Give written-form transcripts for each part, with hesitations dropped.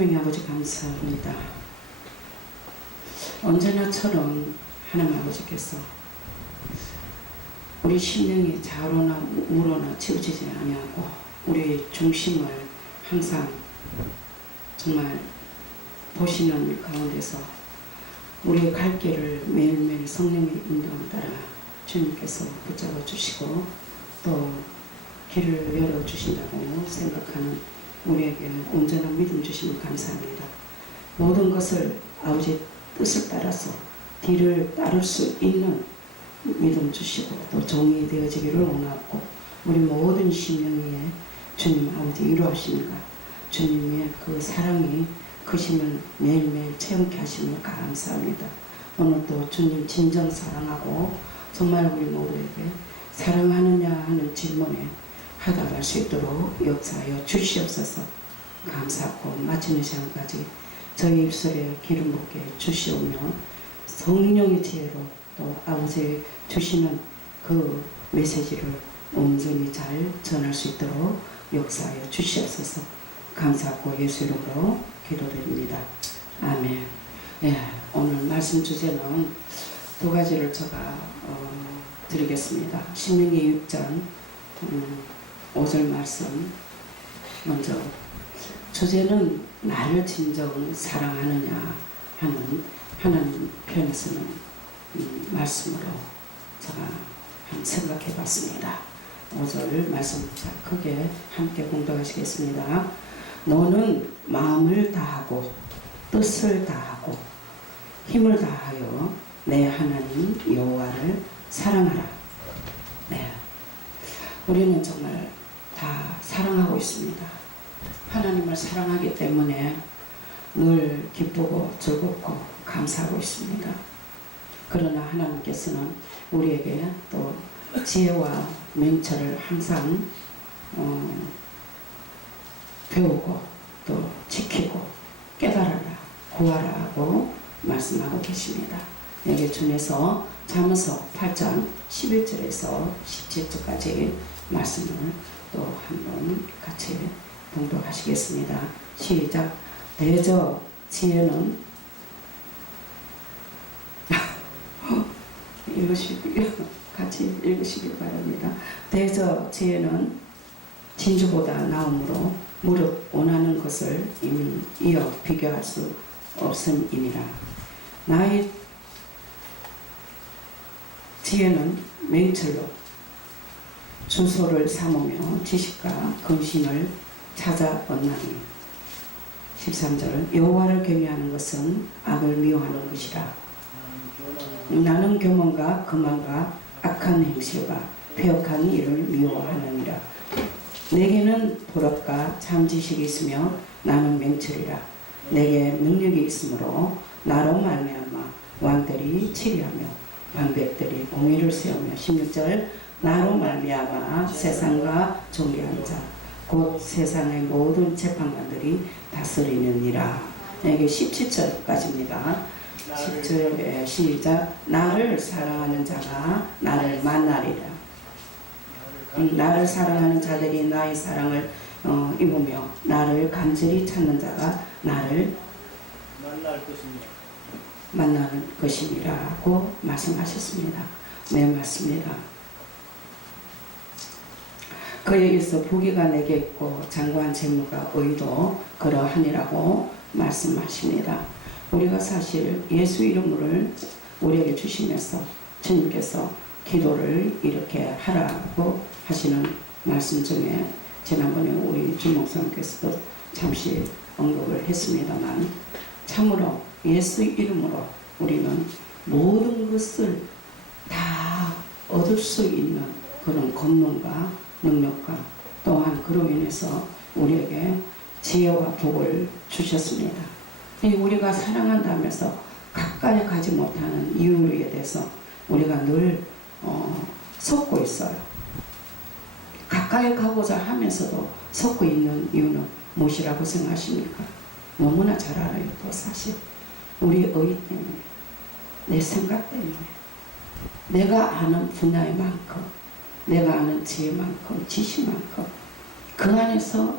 생명의 아버지 감사합니다. 언제나처럼 하나님 아버지께서 우리 심령이 좌로나 우로나 치우치지 아니하고 우리의 중심을 항상 정말 보시는 가운데서 우리의 갈 길을 매일매일 성령의 인도함 따라 주님께서 붙잡아 주시고 또 길을 열어주신다고 생각하는 우리에게 온전한 믿음 주시면 감사합니다. 모든 것을 아버지의 뜻을 따라서 뒤를 따를 수 있는 믿음 주시고 또 종이 되어지기를 원하고 우리 모든 심령에 주님 아버지 위로하십니다. 주님의 그 사랑이 크심을 매일매일 체험케 하심을 감사합니다. 오늘 또 주님 진정 사랑하고 정말 우리 모두에게 사랑하느냐 하는 질문에 하답할 수 있도록 역사하여 주시옵소서. 감사하고 마치는 시간까지 저희 입술에 기름 붓게 주시오며 성령의 지혜로 또 아버지 주시는 그 메시지를 온전히 잘 전할 수 있도록 역사하여 주시옵소서. 감사하고 예수 이름으로 기도드립니다. 아멘. 예, 오늘 말씀 주제는 두 가지를 제가 드리겠습니다. 신명기 6장 5절 말씀 먼저 주제는 나를 진정 사랑하느냐 하는 하나님 편에서는 말씀으로 제가 한번 생각해 봤습니다. 5절 말씀 크게 함께 공독하시겠습니다. 너는 마음을 다하고 뜻을 다하고 힘을 다하여 내 하나님 여호와를 사랑하라. 네, 우리는 정말 다 사랑하고 있습니다. 하나님을 사랑하기 때문에 늘 기쁘고 즐겁고 감사하고 있습니다. 그러나 하나님께서는 우리에게 또 지혜와 명철을 항상 배우고 또 지키고 깨달아라 구하라고 말씀하고 계십니다. 여기 중에서 잠언서 8장 11절에서 17절까지 말씀을 또 한번 같이 봉독하시겠습니다. 시작. 대저 지혜는 같이 읽으시기 바랍니다. 대저 지혜는 진주보다 나음으로 무릇 원하는 것을 이미 이어 비교할 수 없음이니라. 나의 지혜는 맹철로 주소를 삼으며 지식과 근심을 찾아 얻나니. 13절 여호와를 경외하는 것은 악을 미워하는 것이라. 나는 교만과 거만과 악한 행실과 패역한 일을 미워하느니라. 내게는 도력과 참 지식이 있으며 나는 맹철이라. 내게 능력이 있으므로 나로 말미암아 왕들이 치리하며 방백들이 공의를 세우며. 16절 나로 말미암아 세상과 존귀한 자 곧 세상의 모든 재판관들이 다스리느니라. 이게 17절까지입니다. 10절에 시작. 나를 사랑하는 자가 나를 만나리라. 나를 사랑하는 자들이 나의 사랑을 입으며 나를 간절히 찾는 자가 나를 만나는 것이니라고 말씀하셨습니다. 네, 맞습니다. 그에게서 부귀가 내게 있고 장관 재무가 의도 그러하니라고 말씀하십니다. 우리가 사실 예수 이름을 우리에게 주시면서 주님께서 기도를 이렇게 하라고 하시는 말씀 중에 지난번에 우리 주목사님께서도 잠시 언급을 했습니다만 참으로 예수 이름으로 우리는 모든 것을 다 얻을 수 있는 그런 권능과 능력과 또한 그로 인해서 우리에게 지혜와 복을 주셨습니다. 우리가 사랑한다면서 가까이 가지 못하는 이유에 대해서 우리가 늘 섞고 있어요. 가까이 가고자 하면서도 섞고 있는 이유는 무엇이라고 생각하십니까? 너무나 잘 알아요. 또 사실 우리 의 때문에, 내 생각 때문에, 내가 아는 분야의 만큼, 내가 아는 지혜만큼, 지식만큼 그 안에서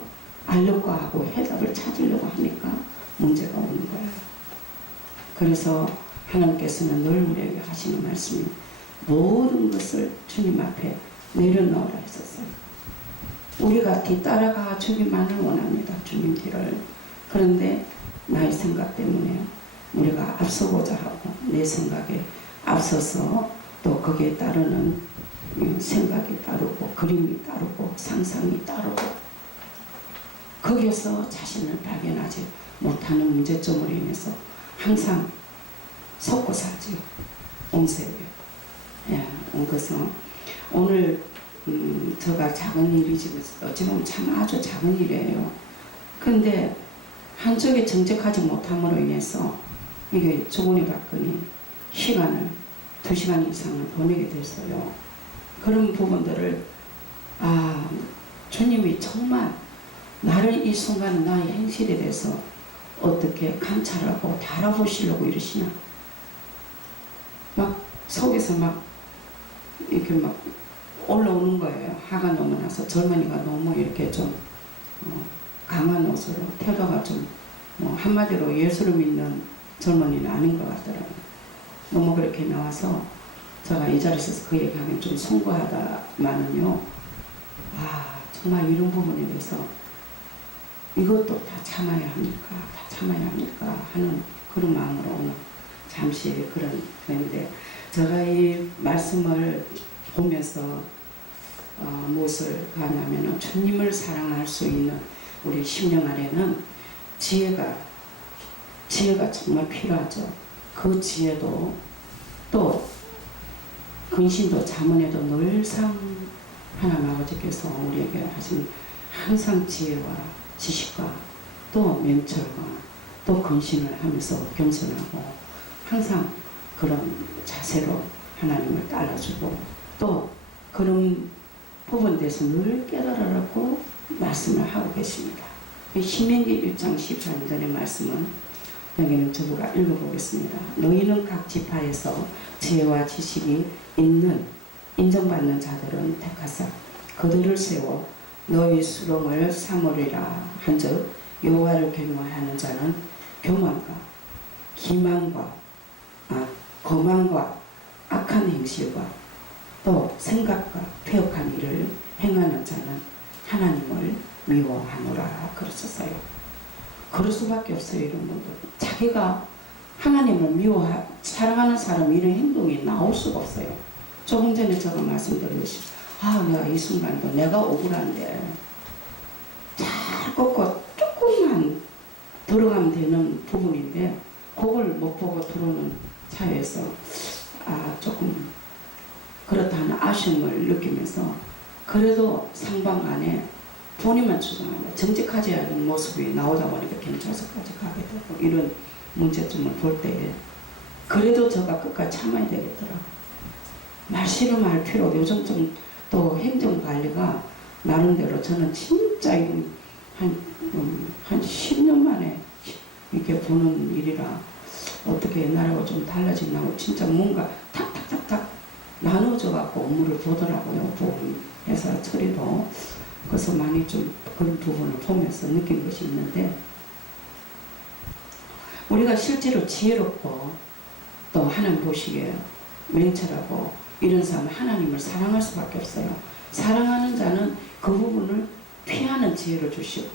알려고 하고 해답을 찾으려고 하니까 문제가 오는 거예요. 그래서 하나님께서는 늘 우리에게 하시는 말씀이 모든 것을 주님 앞에 내려놓으라 했었어요. 우리가 뒤따라가 주기만을 원합니다. 주님 뒤를. 그런데 나의 생각 때문에 우리가 앞서고자 하고 내 생각에 앞서서 또 거기에 따르는 생각이 따르고 그림이 따르고 상상이 따르고 거기에서 자신을 발견하지 못하는 문제점으로 인해서 항상 속고 살지요. 온 세계. 예, 온 것은 오늘 제가 작은 일이지만 어찌 보면 참 아주 작은 일이에요. 근데 한쪽에 정직하지 못함으로 인해서 이게 조건이 바꾸니 시간을 2시간 이상을 보내게 됐어요. 그런 부분들을 주님이 정말 나를 이 순간 나의 행실에 대해서 어떻게 감찰하고 달아보시려고 이러시나. 막 속에서 막 이렇게 막 올라오는 거예요. 화가 너무 나서 젊은이가 너무 이렇게 좀 강한 옷으로 태도가 좀 한마디로 예수를 믿는 젊은이는 아닌 것 같더라고요. 너무 그렇게 나와서 제가 이 자리에서 그 얘기하면 좀 송구하다마는요. 정말 이런 부분에 대해서 이것도 다 참아야 합니까? 다 참아야 합니까? 하는 그런 마음으로 오늘 잠시 그런데 제가 이 말씀을 보면서 무엇을 가냐면 주님을 사랑할 수 있는 우리 심령 안에는 지혜가 정말 필요하죠. 그 지혜도 또 근신도 자문에도 늘상 하나님 아버지께서 우리에게 하신 항상 지혜와 지식과 또 명철과 또 근신을 하면서 겸손하고 항상 그런 자세로 하나님을 따라주고 또 그런 부분에 대해서 늘 깨달으라고 말씀을 하고 계십니다. 신명기 1장 14절의 말씀은 여기는 저보가 읽어보겠습니다. 너희는 각 지파에서 지혜와 지식이 있는 인정받는 자들은 택하사 그들을 세워 너희 수렁을 삼으리라 한즉 여호와를 경외하는 자는 교만과 기만과 거만과 악한 행실과 또 생각과 퇴역한 일을 행하는 자는 하나님을 미워하노라 그러셨어요. 그럴 수밖에 없어요. 이런 분들 자기가 하나님을 사랑하는 사람 이런 행동이 나올 수가 없어요. 조금 전에 제가 말씀드렸듯이 내가 이 순간도 내가 억울한데 잘 꺾고 조금만 들어가면 되는 부분인데 그걸 못 보고 들어오는 사회에서 조금 그렇다는 아쉬움을 느끼면서 그래도 상방 안에 본인만 주장합니다. 정직하지 않은 모습이 나오다 보니까 경찰서까지 가게 되고 이런 문제점을 볼 때에 그래도 제가 끝까지 참아야 되겠더라고요. 말 싫으면 할 필요 요즘 좀 또 행정관리가 나름대로 저는 진짜 한 10년 만에 이렇게 보는 일이라 어떻게 옛날하고 좀 달라지나고 진짜 뭔가 탁탁탁탁 나눠져 갖고 업무를 보더라고요. 보험회사 처리도. 그래서 많이 좀 그런 부분을 보면서 느낀 것이 있는데 우리가 실제로 지혜롭고 또 하나님 보시기에 명철하고 이런 사람은 하나님을 사랑할 수밖에 없어요. 사랑하는 자는 그 부분을 피하는 지혜를 주시고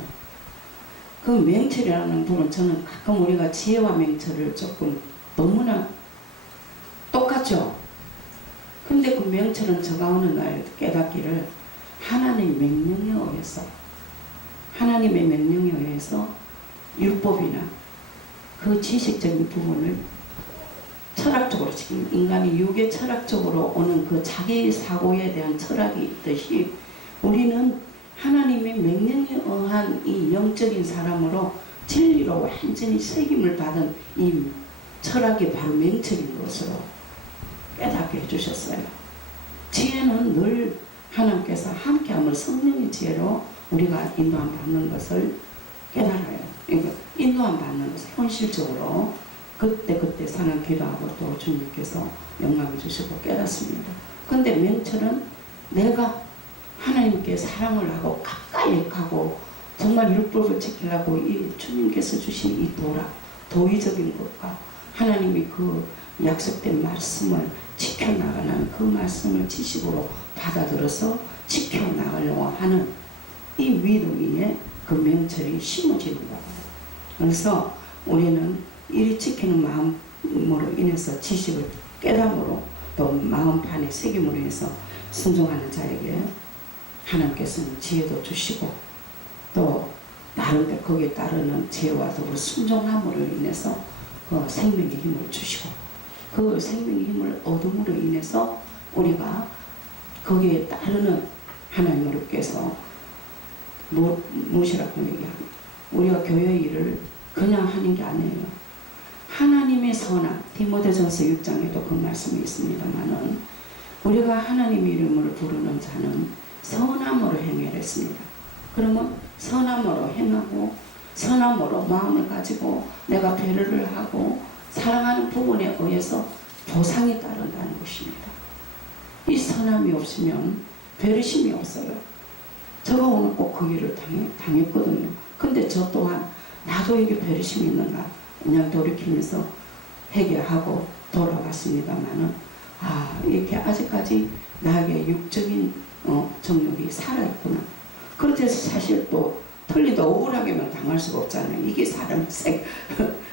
그 명철이라는 부분 저는 가끔 우리가 지혜와 명철을 조금 너무나 똑같죠. 근데 그 명철은 제가 어느 날 깨닫기를 하나님의 명령에 의해서 율법이나 그 지식적인 부분을 철학적으로 지금 인간이 육의 철학적으로 오는 그 자기 사고에 대한 철학이 있듯이 우리는 하나님의 명령에 의한 이 영적인 사람으로 진리로 완전히 새김을 받은 이 철학이 바로 명철인 것으로 깨닫게 해주셨어요. 지혜는 늘 하나님께서 함께함을 성령의 지혜로 우리가 인도함 받는 것을 깨달아요. 인도함 받는 것을 현실적으로 그때 사는 기도하고 또 주님께서 영감을 주시고 깨닫습니다. 근데 명철은 내가 하나님께 사랑을 하고 가까이 가고 정말 율법을 지키려고 이 주님께서 주신 이 도의적인 것과 하나님이 그 약속된 말씀을 지켜나가는 그 말씀을 지식으로 받아들여서 지켜나가려고 하는 이 믿음의 그 명철이 심어지는 거예요. 그래서 우리는 이리 지키는 마음으로 인해서 지식을 깨달음으로 또 마음판에 새김으로 인해서 순종하는 자에게 하나님께서는 지혜도 주시고 또 나름대로 거기에 따르는 지혜와 더불어 순종함으로 인해서 그 생명의 힘을 주시고 그 생명의 힘을 얻음으로 인해서 우리가 거기에 따르는 하나님으로께서 무엇이라고 얘기합니다. 우리가 교회 일을 그냥 하는 게 아니에요. 하나님의 선한 디모데전서 6장에도 그 말씀이 있습니다만은 우리가 하나님의 이름을 부르는 자는 선함으로 행해야 했습니다. 그러면 선함으로 행하고 선함으로 마음을 가지고 내가 배려를 하고 사랑하는 부분에 의해서 보상이 따른다는 것입니다. 이 선함이 없으면 배려심이 없어요. 제가 오늘 꼭 그 일을 당했거든요. 근데 저 또한 나도 이게 배려심이 있는가 그냥 돌이키면서 회개하고 돌아왔습니다만은 이렇게 아직까지 나에게 육적인 정욕이 살아있구나. 그렇게 해서 사실 또 틀리다 억울하게만 당할 수가 없잖아요. 이게 사람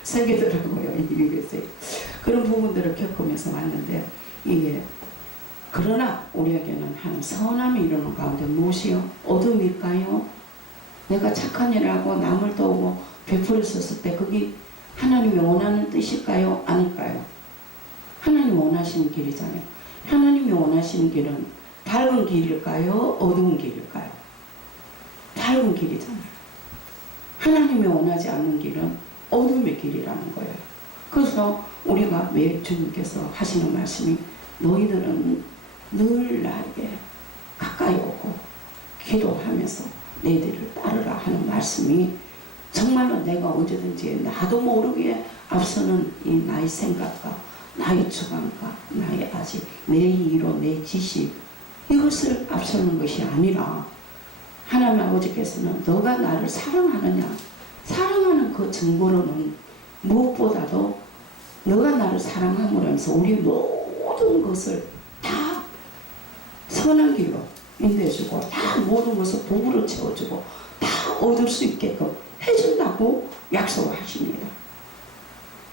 세계더라고요. 이게 그런 부분들을 겪으면서 왔는데 이게 그러나 우리에게는 한 선함이 이루는 가운데 무엇이요? 어둠일까요? 내가 착한 일을 하고 남을 도우고 베풀었을 때 그게 하나님이 원하는 뜻일까요? 아닐까요? 하나님이 원하시는 길이잖아요. 하나님이 원하시는 길은 밝은 길일까요? 어두운 길일까요? 밝은 길이잖아요. 하나님이 원하지 않는 길은 어둠의 길이라는 거예요. 그래서 우리가 매일 주님께서 하시는 말씀이 너희들은 늘 나에게 가까이 오고 기도하면서 너희들을 따르라 하는 말씀이 정말로 내가 언제든지 나도 모르게 앞서는 이 나의 생각과 나의 주관과 나의 아직 내 이로 내 지식 이것을 앞서는 것이 아니라 하나님 아버지께서는 너가 나를 사랑하느냐 사랑하는 그 증거로는 무엇보다도 너가 나를 사랑함으로 해서 우리 모든 것을 다 선한 길로 인도해주고 다 모든 것을 복으로 채워주고 다 얻을 수 있게끔 해준다고 약속을 하십니다.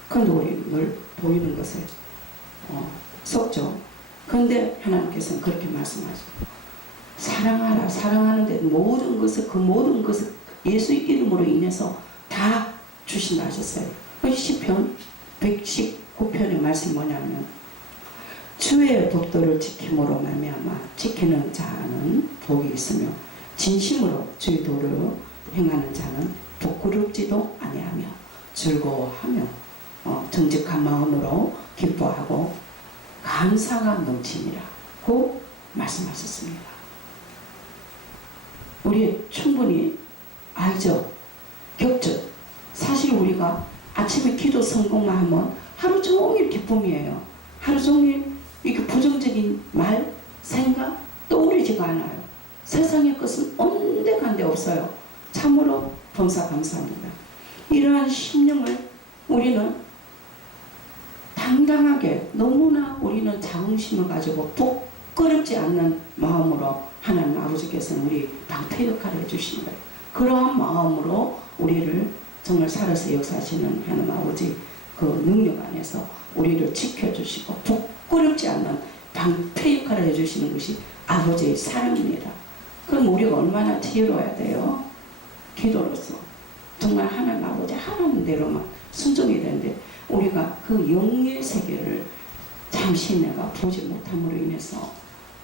그런데 우리는 늘 보이는 것을 속죠. 그런데 하나님께서는 그렇게 말씀하시고 사랑하라. 사랑하는데 모든 것을 그 모든 것을 예수의 이름으로 인해서 다 주신다 하셨어요. 시편 119편의 말씀이 뭐냐면 주의 법도를 지킴으로 말미암아 지키는 자는 복이 있으며 진심으로 주의 도를 행하는 자는 부끄럽지도 아니하며 즐거워하며 정직한 마음으로 기뻐하고 감사가 넘치니라고 말씀하셨습니다. 우리 충분히 알죠? 겪죠? 사실 우리가 아침에 기도 성공만 하면 하루 종일 기쁨이에요. 하루 종일 이렇게 부정적인 말, 생각 떠오르지가 않아요. 세상의 것은 온데간데 없어요. 참으로 범사 감사합니다. 이러한 심령을 우리는 당당하게 너무나 우리는 자긍심을 가지고 부끄럽지 않는 마음으로 하나님 아버지께서는 우리 방패 역할을 해주시는 거예요. 그러한 마음으로 우리를 정말 살아서 역사하시는 하나님 아버지 그 능력 안에서 우리를 지켜주시고 부끄럽지 않는 방패 역할을 해주시는 것이 아버지의 사랑입니다. 그럼 우리가 얼마나 지혜로워야 돼요? 기도로서 정말 하나님 아버지 하라는 대로만 순종해야 되는데 우리가 그 영의 세계를 잠시 내가 보지 못함으로 인해서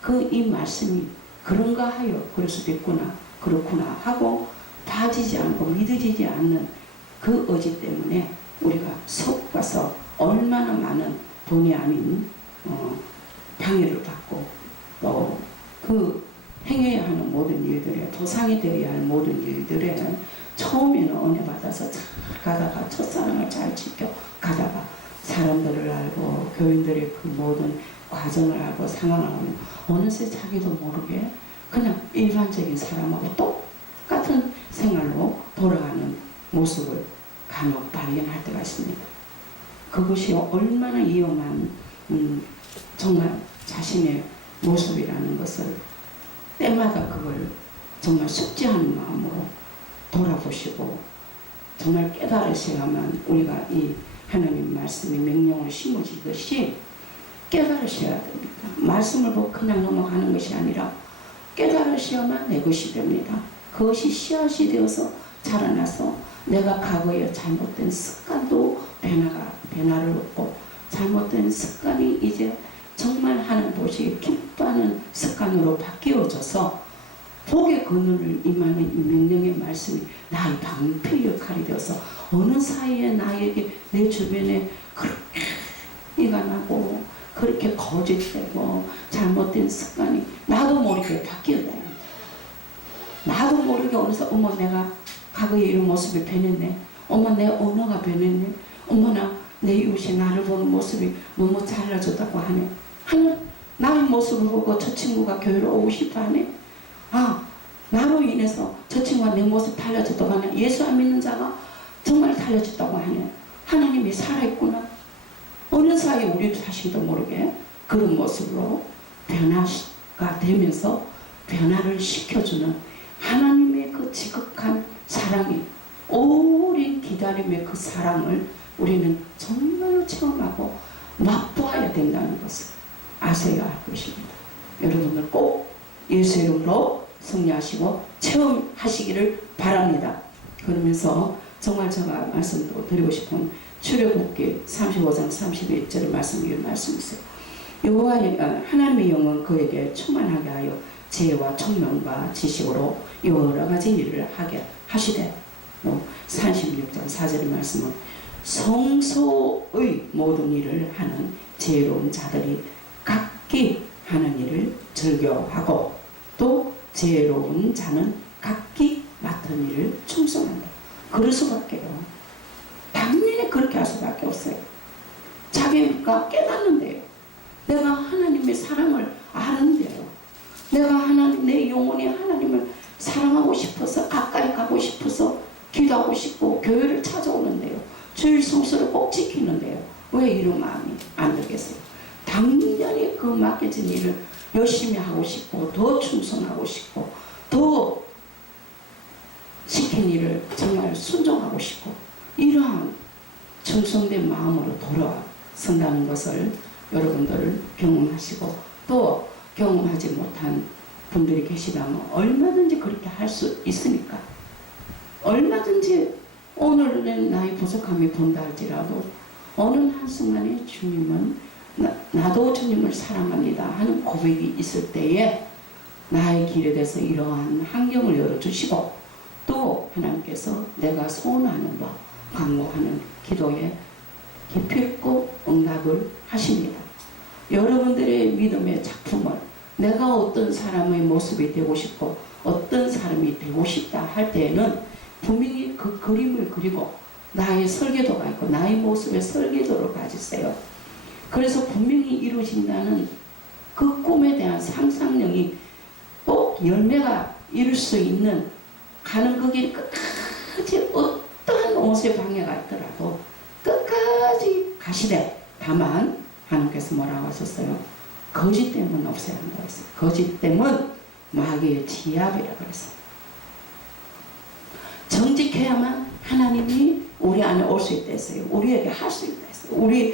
그 이 말씀이 그런가 하여 그럴 수도 있구나 그렇구나 하고 봐지지 않고 믿어지지 않는 그 의지 때문에 우리가 속아서 얼마나 많은 본의 아닌 방해를 받고 또 그 행해야 하는 모든 일들에 보상이 되어야 할 모든 일들에 처음에는 은혜 받아서 잘 가다가 첫사랑을 잘 지켜 가다가 사람들을 알고 교인들의 그 모든 과정을 알고 상황을 알고 어느새 자기도 모르게 그냥 일반적인 사람하고 똑같은 생활로 돌아가는 모습을 간혹 발견할 때가 있습니다. 그것이 얼마나 위험한 정말 자신의 모습이라는 것을 때마다 그걸 정말 숙지하는 마음으로 돌아보시고 정말 깨달으셔야만 우리가 이 하나님 말씀의 명령을 심어지듯이 깨달으셔야 됩니다. 말씀을 보고 그냥 넘어가는 것이 아니라 깨달으셔야만 내 것이 됩니다. 그것이 씨앗이 되어서 자라나서 내가 과거에 잘못된 습관도 변화를 얻고 잘못된 습관이 이제 정말 하나님 보시기에 기뻐하는 습관으로 바뀌어져서 복의 그늘을 임하는 이 명령의 말씀이 나의 방패 역할이 되어서 어느 사이에 나에게 내 주변에 그렇게 이가 나고 그렇게 거짓되고 잘못된 습관이 나도 모르게 바뀌어다닙니다. 나도 모르게 어느새 어머 내가 과거에 이런 모습이 변했네. 어머 내 언어가 변했네. 어머나 내 이웃이 나를 보는 모습이 너무 달라졌다고 하네. 하는 나의 모습을 보고 저 친구가 교회로 오고 싶어 하네. 아 나로 인해서 저 친구가 내 모습 달라졌다고 하네. 예수 안 믿는 자가 정말 달라졌다고 하네. 하나님이 살아있구나. 어느 사이에 우리 자신도 모르게 그런 모습으로 변화가 되면서 변화를 시켜주는 하나님의 그 지극한 사랑이 오랜 기다림의 그 사랑을 우리는 정말로 체험하고 맛보아야 된다는 것을 아셔야 할 것입니다. 여러분들 꼭 예수 이름으로 승리하시고 체험하시기를 바랍니다. 그러면서 정말 제가 말씀도 드리고 싶은 출애굽기 35장 31절 말씀이 있어요. 여호와의 하나님의 영은 그에게 충만하게 하여 지혜와 총명과 지식으로 여러 가지 일을 하게 하시되 36장 4절의 말씀은 성소의 모든 일을 하는 지혜로운 자들이 각기 하는 일을 즐겨하고 또 지혜로운 자는 각기 맡은 일을 충성한다. 그럴 수밖에요. 당연히 그렇게 할 수밖에 없어요. 자기가 깨닫는데요. 내가 하나님의 사랑을 아는데요. 내가 내 영혼이 하나님을 사랑하고 싶어서 가까이 가고 싶어서 기도하고 싶고 교회를 찾아오는데요. 주일 성수를 꼭 지키는데요. 왜 이런 마음이 안 들겠어요? 당연히 그 맡겨진 일을 열심히 하고 싶고 더 충성하고 싶고 더 시킨 일을 정말 순종하고 싶고 이러한 충성된 마음으로 돌아선다는 것을 여러분들 경험하시고 또 경험하지 못한 분들이 계시다면 얼마든지 그렇게 할 수 있으니까 얼마든지 오늘은 나의 부족함이 본다 할지라도 어느 한순간에 주님은 나도 주님을 사랑합니다 하는 고백이 있을 때에 나의 길에 대해서 이러한 환경을 열어주시고 또 하나님께서 내가 소원하는 바 간구하는 기도에 기필코 응답을 하십니다. 여러분들의 믿음의 작품을 내가 어떤 사람의 모습이 되고 싶고 어떤 사람이 되고 싶다 할 때에는 분명히 그 그림을 그리고 나의 설계도가 있고 나의 모습의 설계도를 가지세요. 그래서 분명히 이루어진다는 그 꿈에 대한 상상력이 꼭 열매가 이룰 수 있는 가는 그 길 끝까지 어떠한 옷의 방해가 있더라도 끝까지 가시되 다만 하나님께서 뭐라고 하셨어요? 거짓됨은 없애야 한다고 했어요. 거짓됨은 마귀의 지압이라고 했어요. 정직해야만 하나님이 우리 안에 올 수 있다 했어요. 우리에게 할 수 있다 했어요.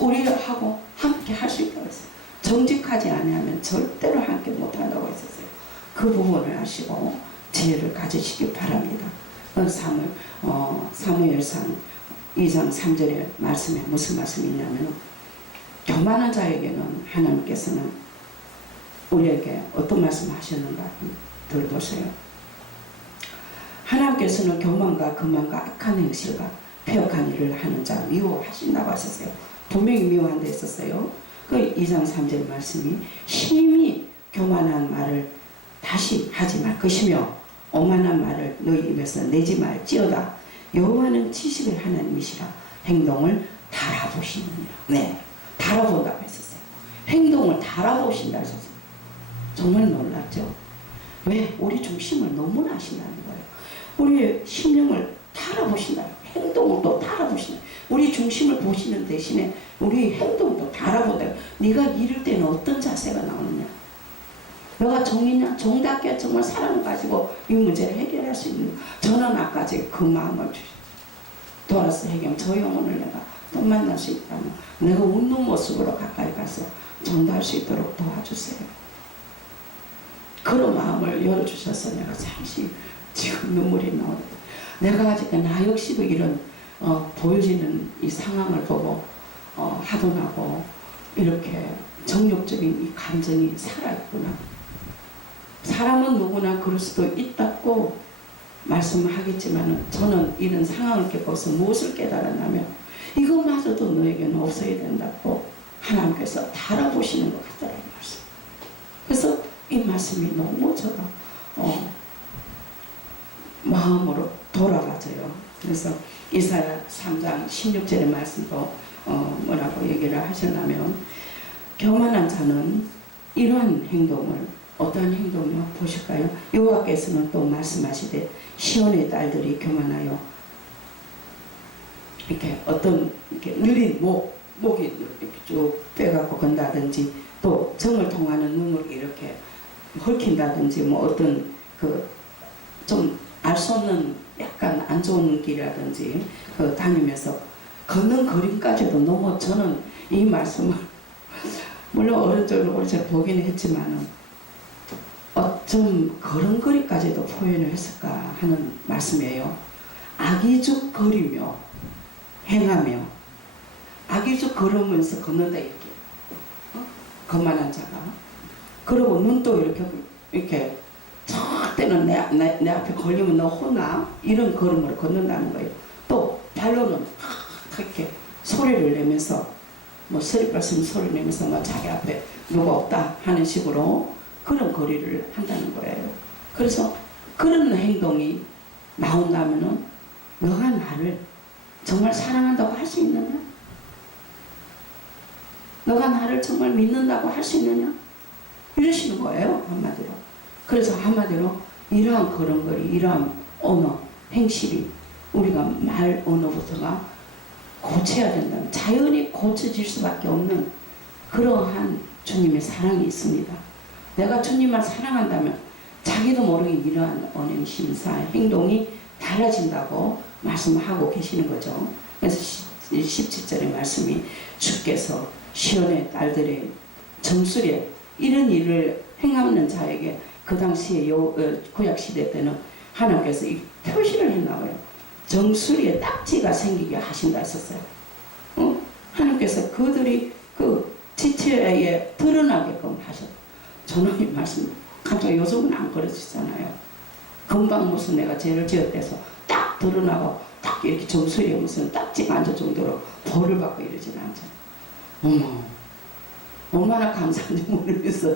우리하고 함께 할 수 있다고 했어요. 정직하지 않으면 절대로 함께 못한다고 했었어요. 그 부분을 아시고 지혜를 가지시기 바랍니다. 사무엘상 2장 3절의 말씀에 무슨 말씀이 있냐면 교만한 자에게는 하나님께서는 우리에게 어떤 말씀 하셨는가 들어보세요. 하나님께서는 교만과 거만과 악한 행실과 폐역한 일을 하는 자 미워하신다고 하셨어요. 분명히 미워한 데 있었어요. 그 2장 3절 말씀이 심히 교만한 말을 다시 하지 말 것이며 오만한 말을 너희 입에서 내지 말지어다. 여호와는 지식의 하나님이시라 행동을 달아보시느니라. 네, 달아본다고 했었어요. 행동을 달아보신다 하셨어요. 정말 놀랐죠. 왜? 우리 중심을 너무나 아신다는 거예요. 우리의 심령을 달아보신다. 행동을 또 달아보신다. 우리 중심을 보시는 대신에 우리 행동도 달아본다. 네가 이럴 때는 어떤 자세가 나오느냐. 너가 종이냐? 종답게 정말 사랑을 가지고 이 문제를 해결할 수 있는. 저는 아까 그 마음을 돌아서 해결하면 저 영혼을 내가 또 만날 수 있다면 내가 웃는 모습으로 가까이 가서 전도할 수 있도록 도와주세요. 그런 마음을 열어주셔서 내가 잠시 지금 눈물이 나오는데, 내가 아직 나 역시도 이런 보여지는 이 상황을 보고 하분하고 이렇게 정욕적인 이 감정이 살아있구나. 사람은 누구나 그럴 수도 있다고 말씀하겠지만 저는 이런 상황을 겪어서 무엇을 깨달았냐면 이것마저도 너에게는 없어야 된다고 하나님께서 달아보시는 것 같더라고요. 그래서 이 말씀이 너무 제가 마음으로 돌아가져요. 그래서 이사야 3장 16절의 말씀도 뭐라고 얘기를 하셨냐면, 교만한 자는 이러한 행동을, 어떠한 행동을 보실까요? 여호와께서는 또 말씀하시되 시온의 딸들이 교만하여 이렇게 어떤 이렇게 느린 목이 이렇게 쭉 빼갖고 건다든지, 또 정을 통하는 눈으로 이렇게 헐킨다든지, 뭐 어떤 그 좀 알 수 없는 약간 안 좋은 길이라든지 다니면서 걷는 걸음까지도 너무, 저는 이 말씀을 물론 어른적으로 제가 보기는 했지만은 좀 걸음걸이까지도 표현을 했을까 하는 말씀이에요. 악의적 거리며 행하며 악의적 걸으면서 걷는다, 이렇게 거만한 자가. 그리고 눈도 이렇게 절대는 내 앞에 걸리면 너 혼나, 이런 걸음으로 걷는다는 거예요. 또 발로는 이렇게 소리를 내면서, 뭐 쓰리빨씀 소리 내면서 뭐 자기 앞에 누가 없다 하는 식으로 그런 거리를 한다는 거예요. 그래서 그런 행동이 나온다면은 너가 나를 정말 사랑한다고 할 수 있느냐? 너가 나를 정말 믿는다고 할 수 있느냐? 이러시는 거예요, 한마디로. 그래서 한마디로 이러한 걸음걸이, 이러한 언어, 행실이 우리가 말 언어부터가 고쳐야 된다는, 자연히 고쳐질 수밖에 없는 그러한 주님의 사랑이 있습니다. 내가 주님을 사랑한다면 자기도 모르게 이러한 언행, 심사, 행동이 달라진다고 말씀하고 계시는 거죠. 그래서 17절의 말씀이 주께서 시온의 딸들의 정수리에 이런 일을 행하는 자에게, 그 당시에 구약시대 때는 하나님께서 이 표시를 했나봐요. 정수리에 딱지가 생기게 하신다 했었어요. 하나님께서 그들이 그 지체에 드러나게끔 하셨다. 저는 이 말씀 갑자기 요즘은 안 그러시잖아요. 금방 무슨 내가 죄를 지었대서 딱 드러나고 딱 이렇게 정수리에 무슨 딱지가 앉을 정도로 벌을 받고 이러지는 않잖아요. 어머, 얼마나 감사한지 모르겠어.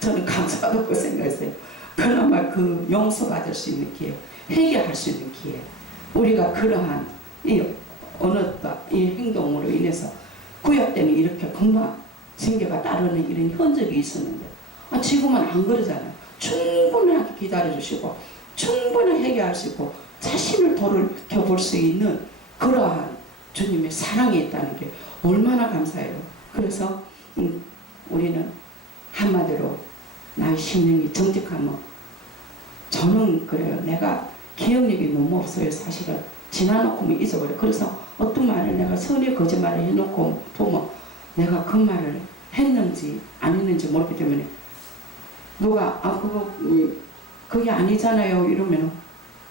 저는 감사하다고 생각했어요. 그나마 그 용서받을 수 있는 기회, 해결할 수 있는 기회. 우리가 그러한 이 언어다, 이 행동으로 인해서 구약 때는 이렇게 금방 생계가 따르는 이런 흔적이 있었는데, 지금은 안 그러잖아요. 충분하게 기다려주시고 충분히 해결할 수 있고 자신을 돌이켜볼 수 있는 그러한 주님의 사랑이 있다는 게 얼마나 감사해요. 그래서 우리는 한마디로 나의 심령이 정직하면, 저는 그래요. 내가 기억력이 너무 없어요. 사실은 지나놓고 잊어버려. 그래서 어떤 말을 내가 선의 거짓말을 해놓고 보면 내가 그 말을 했는지 안 했는지 모르기 때문에, 누가 그거 그게 아니잖아요 이러면,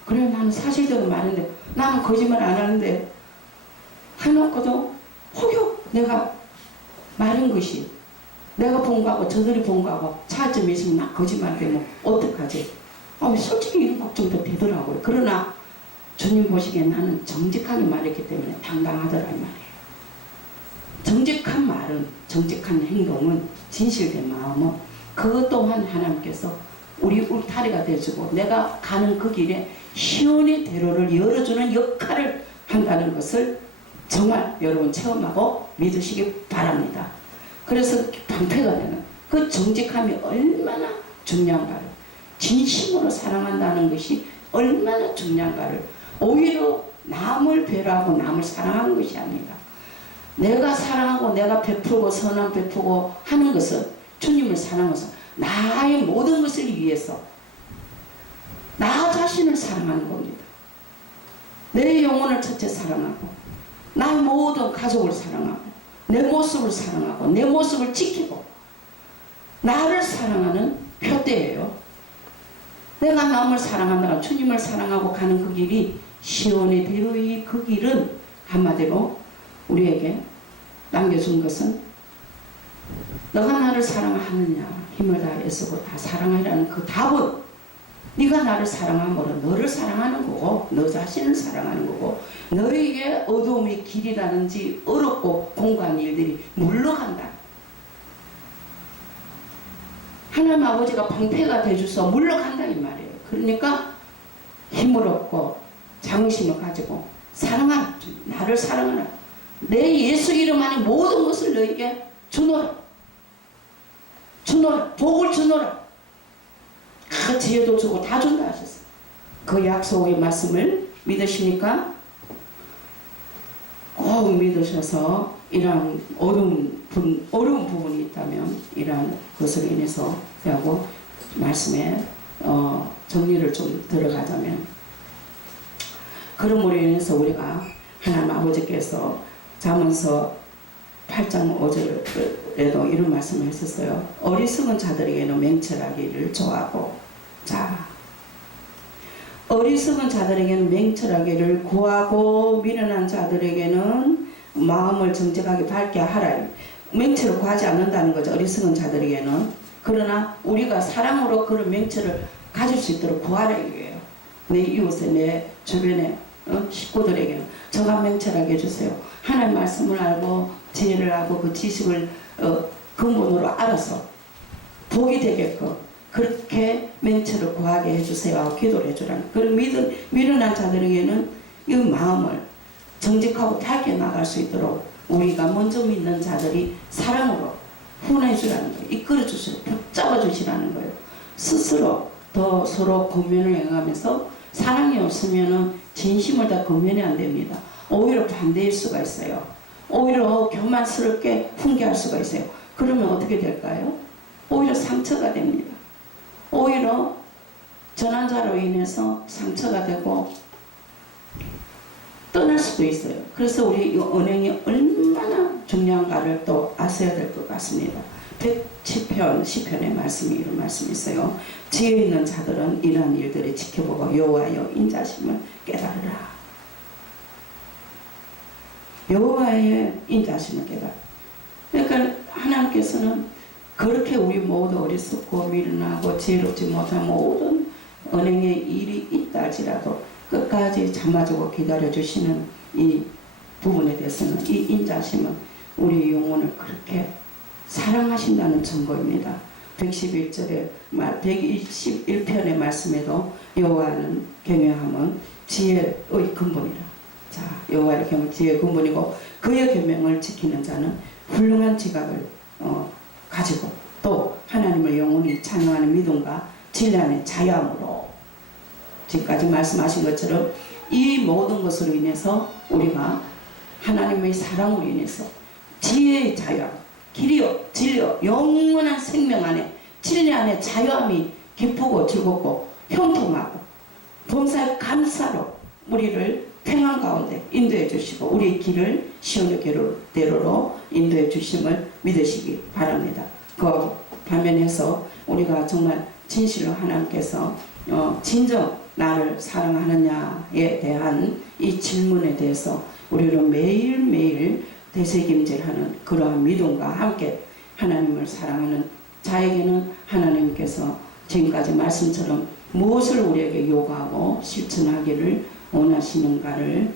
그래 나는 사실대로 말했는데 나는 거짓말 안 하는데 해놓고도 혹여 내가 말한 것이 내가 본 거하고 저들이 본 거하고 차이점이 있으면 나 거짓말 되면 어떡하지? 솔직히 이런 걱정도 되더라고요. 그러나 주님 보시기에 나는 정직하게 말했기 때문에 당당하더라 이 말이에요. 정직한 말은, 정직한 행동은, 진실된 마음은 그것 또한 하나님께서 우리 울타리가 되어주고 내가 가는 그 길에 시온의 대로를 열어주는 역할을 한다는 것을 정말 여러분 체험하고 믿으시기 바랍니다. 그래서 방패가 되는 그 정직함이 얼마나 중요한가요. 진심으로 사랑한다는 것이 얼마나 중요한가를, 오히려 남을 배려하고 남을 사랑하는 것이 아니다. 내가 사랑하고 내가 베풀고 선한 베푸고 하는 것은 주님을 사랑해서 나의 모든 것을 위해서 나 자신을 사랑하는 겁니다. 내 영혼을 첫째 사랑하고 나의 모든 가족을 사랑하고 내 모습을 사랑하고 내 모습을 지키고 나를 사랑하는 표대예요. 내가 남을 사랑한다가 주님을 사랑하고 가는 그 길이 시온의 대의 그 길은 한마디로 우리에게 남겨준 것은 너가 나를 사랑하느냐 힘을 다해 애쓰고 다 사랑하라는 그 답은 네가 나를 사랑함으로 너를 사랑하는 거고 너 자신을 사랑하는 거고 너에게 어두움의 길이라든지 어렵고 공고한 일들이 물러간다. 하나님 아버지가 방패가 돼줘서 물러간다 이 말이에요. 그러니까 힘을 얻고 자긍심을 가지고 사랑하라. 나를 사랑하라. 내 예수 이름 안에 모든 것을 너에게 주노라. 주노라. 복을 주노라. 그 지혜도 주고 다 준다 하셨어요. 그 약속의 말씀을 믿으십니까? 꼭 믿으셔서 이러한 어려운 부분이 있다면 이러한 것으로 인해서 하고 말씀에 정리를 좀 들어가자면 그러므로 인해서 우리가 하나님 아버지께서 잠언서 8장 5절에도 이런 말씀을 했었어요. 어리석은 자들에게는 맹철하기를 좋아하고 자 어리석은 자들에게는 맹철하기를 구하고 미련한 자들에게는 마음을 정직하게 밝게 하라. 맹철을 구하지 않는다는 거죠. 어리석은 자들에게는. 그러나 우리가 사랑으로 그런 맹철을 가질 수 있도록 구하라 이거예요. 내 이웃에 내 주변에 식구들에게는 저가 맹철하게 해주세요. 하나님 말씀을 알고 지혜를 알고 그 지식을 근본으로 알아서 복이 되게끔 그렇게 맹철을 구하게 해주세요. 기도를 해주라는 그런 미련한 자들에게는 이 마음을 정직하고 밝게 나갈 수 있도록 우리가 먼저 믿는 자들이 사랑으로 훈해주라는 거예요. 이끌어주시고 붙잡아주시라는 거예요. 스스로 더 서로 권면을 행하면서 사랑이 없으면 진심을 다 권면이 안 됩니다. 오히려 반대일 수가 있어요. 오히려 교만스럽게 훈계할 수가 있어요. 그러면 어떻게 될까요? 오히려 상처가 됩니다. 오히려 전환자로 인해서 상처가 되고 떠날 수도 있어요. 그래서 우리 이 언행이 얼마나 중요한가를 또 아셔야 될 것 같습니다. 110편, 10편의 말씀이 이런 말씀이 있어요. 지혜 있는 자들은 이러한 일들을 지켜보고 여호와의 인자심을 깨달으라. 여호와의 인자심을 깨달으라. 그러니까 하나님께서는 그렇게 우리 모두 어리석고 미련하고 지혜롭지 못한 모든 언행의 일이 있다 할지라도 끝까지 참아주고 기다려주시는 이 부분에 대해서는 이 인자심은 우리 영혼을 그렇게 사랑하신다는 증거입니다. 111절에 121편의 말씀에도 여호와는 경외함은 지혜의 근본이라. 자, 여호와를 경외 지혜의 근본이고 그의 계명을 지키는 자는 훌륭한 지각을 가지고 또 하나님을 영원히 찬양하는 믿음과 진리 안에 자유함으로 지금까지 말씀하신 것처럼 이 모든 것으로 인해서 우리가 하나님의 사랑으로 인해서 지혜의 자유함, 길이요, 진리요, 영원한 생명 안에 진리 안에 자유함이 기쁘고 즐겁고 형통하고 범사의 감사로 우리를 평안 가운데 인도해 주시고 우리의 길을 시온의 대로로 인도해 주심을 믿으시기 바랍니다. 그 반면에서 우리가 정말 진실로 하나님께서 진정 나를 사랑하느냐에 대한 이 질문에 대해서 우리는 매일매일 되새김질하는 그러한 믿음과 함께 하나님을 사랑하는 자에게는 하나님께서 지금까지 말씀처럼 무엇을 우리에게 요구하고 실천하기를 원하시는가를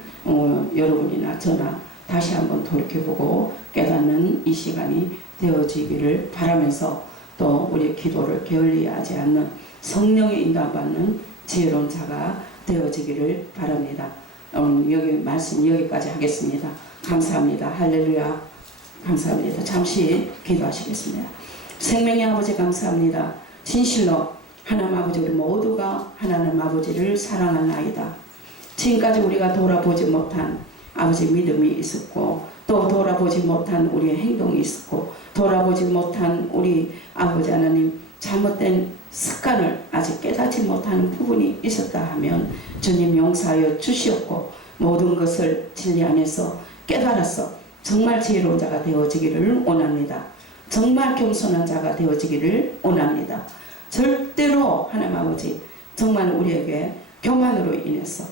여러분이나 저나 다시 한번 돌이켜보고 깨닫는 이 시간이 되어지기를 바라면서 또 우리의 기도를 게을리하지 않는 성령의 인도받는 지혜로운 자가 되어지기를 바랍니다. 오늘 여기 말씀 여기까지 하겠습니다. 감사합니다. 할렐루야. 감사합니다. 잠시 기도하시겠습니다. 생명의 아버지 감사합니다. 진실로 하나님 아버지 우리 모두가 하나님 아버지를 사랑하나이다. 지금까지 우리가 돌아보지 못한 아버지 믿음이 있었고 또 돌아보지 못한 우리의 행동이 있었고 돌아보지 못한 우리 아버지 하나님 잘못된 습관을 아직 깨닫지 못하는 부분이 있었다 하면 주님 용서하여 주시옵고 모든 것을 진리 안에서 깨달아서 정말 지혜로운 자가 되어지기를 원합니다. 정말 겸손한 자가 되어지기를 원합니다. 절대로 하나님 아버지 정말 우리에게 교만으로 인해서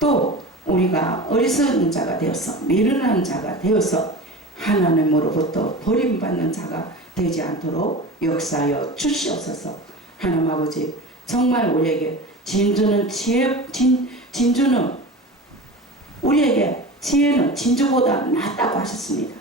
또 우리가 어리석은 자가 되어서 미련한 자가 되어서 하나님으로부터 버림받는 자가 되지 않도록 역사하여 주시옵소서. 하나님 아버지 정말 우리에게 진주는 진주는 우리에게 지혜는 진주보다 낫다고 하셨습니다.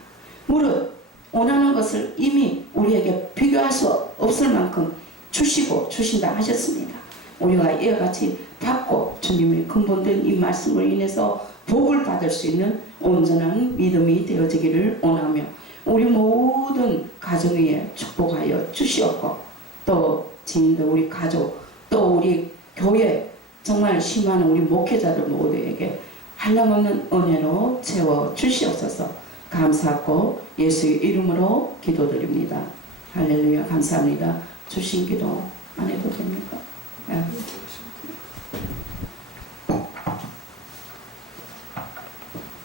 무릇 원하는 것을 이미 우리에게 비교할 수 없을 만큼 주시고 주신다 하셨습니다. 우리가 이와 같이 받고 주님의 근본된 이 말씀을 인해서 복을 받을 수 있는 온전한 믿음이 되어지기를 원하며 우리 모든 가정 위에 축복하여 주시옵고 또 지인들 우리 가족 또 우리 교회 정말 심한 우리 목회자들 모두에게 한량없는 은혜로 채워 주시옵소서. 감사하고 예수의 이름으로 기도드립니다. 할렐루야. 감사합니다. 주신 기도 안 해도 됩니까? 네.